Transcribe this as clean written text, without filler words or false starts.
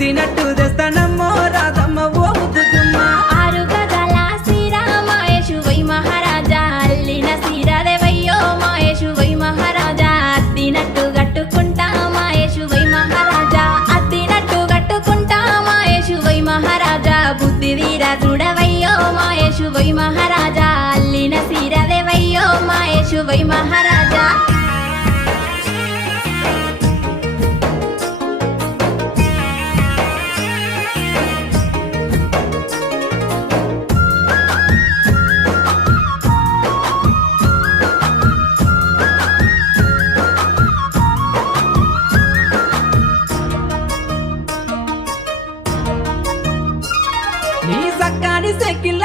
అద్దినట్టు తెస్తానమ్మో రాధమ్మ ఓ ముద్దుగుమ్మ. 6 గజాల శ్రీరామ యేషువై మహారాజా అల్లిన సీరాదేవయ్యో మా యేషువై మహారాజా అద్దినట్టు గట్టుకుంటా మా యేషువై మహారాజా అద్దినట్టు గట్టుకుంటా మా యేషువై మహారాజా బుద్ధి వీరా చూడవయ్యో మా యేషువై మహారాజా అల్లిన సీరాదేవయ్యో మా యేషువై మహారాజా. నీ సక్కాని సెక్కిళ్ళ